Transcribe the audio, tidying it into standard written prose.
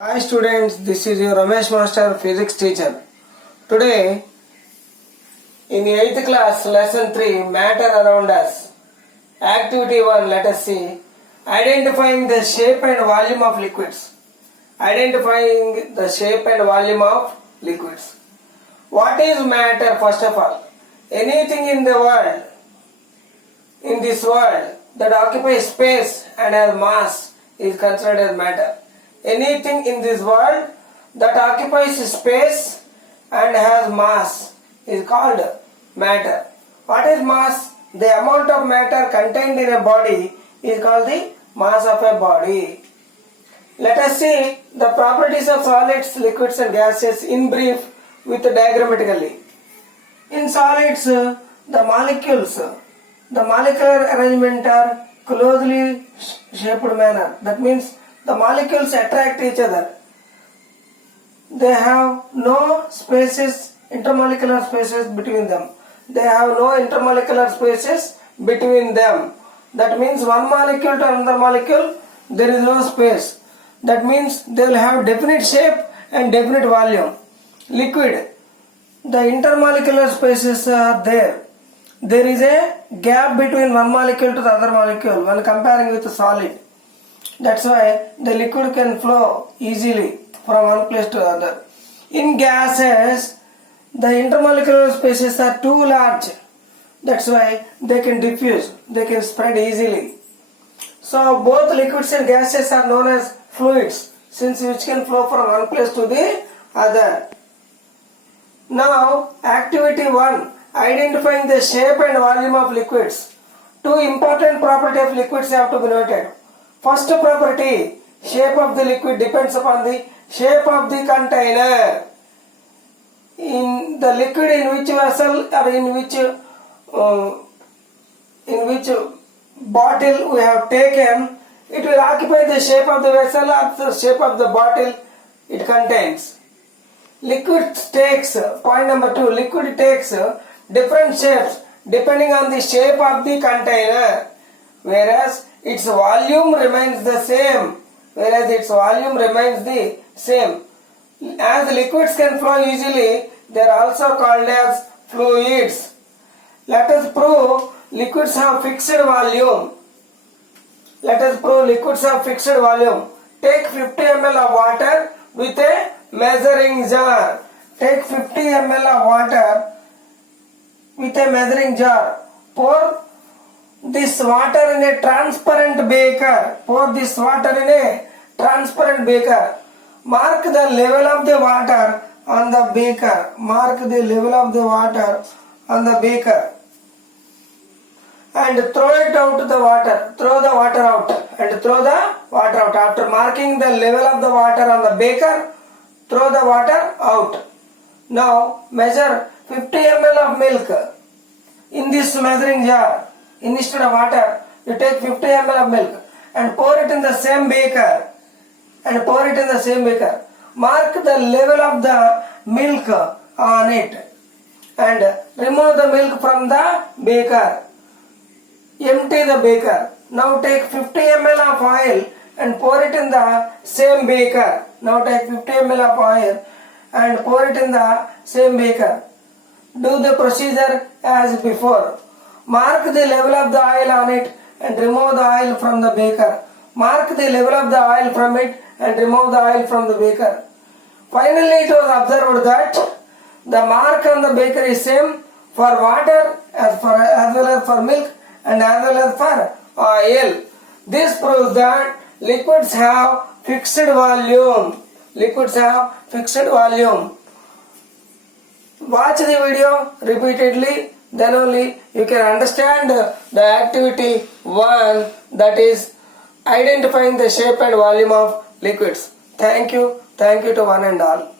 Hi students, this is your Ramesh Master, physics teacher. Today, in the 8th class, lesson 3, matter around us. Activity 1, let us see. Identifying the shape and volume of liquids. Identifying the shape and volume of liquids. What is matter first of all? Anything in the world, in this world, that occupies space and has mass is considered as matter. Anything in this world that occupies space and has mass is called matter. What is mass? The amount of matter contained in a body is called the mass of a body. Let us see the properties of solids, liquids and gases in brief with diagrammatically. In solids, the molecular arrangement are closely shaped manner. That means the molecules attract each other. They have no spaces, intermolecular spaces between them. They have no intermolecular spaces between them. That means one molecule to another molecule, there is no space. That means they will have definite shape and definite volume. Liquid, the intermolecular spaces are there. There is a gap between one molecule to the other molecule when comparing with a solid. That's why the liquid can flow easily from one place to another. In gases, the intermolecular spaces are too large. That's why they can diffuse, they can spread easily. So both liquids and gases are known as fluids, since which can flow from one place to the other. Now, activity 1, identifying the shape and volume of liquids. Two important properties of liquids have to be noted. First property, shape of the liquid depends upon the shape of the container. In the liquid in which vessel or in which bottle we have taken, it will occupy the shape of the vessel or the shape of the bottle it contains. Liquid takes, point number 2, liquid takes different shapes depending on the shape of the container, whereas its volume remains the same. As liquids can flow easily, they are also called as fluids. Let us prove liquids have fixed volume. Take 50 ml of water with a measuring jar. Take 50 ml of water with a measuring jar. Pour this water in a transparent beaker. Mark the level of the water on the beaker. And throw it out the water. Throw the water out. After marking the level of the water on the beaker, throw the water out. Now measure 50 ml of milk in this measuring jar. Instead of water, you take 50 ml of milk and pour it in the same beaker. Mark the level of the milk on it and remove the milk from the beaker. Empty the beaker. Now take 50 ml of oil and pour it in the same beaker. Do the procedure as before. Mark the level of the oil on it and remove the oil from the beaker. Mark the level of the oil from it and remove the oil from the beaker. Finally, it was observed that the mark on the beaker is same for water as well as for milk and as well as for oil. This proves that liquids have fixed volume. Watch the video repeatedly, then only you can understand the activity 1, that is identifying the shape and volume of liquids. Thank you to one and all.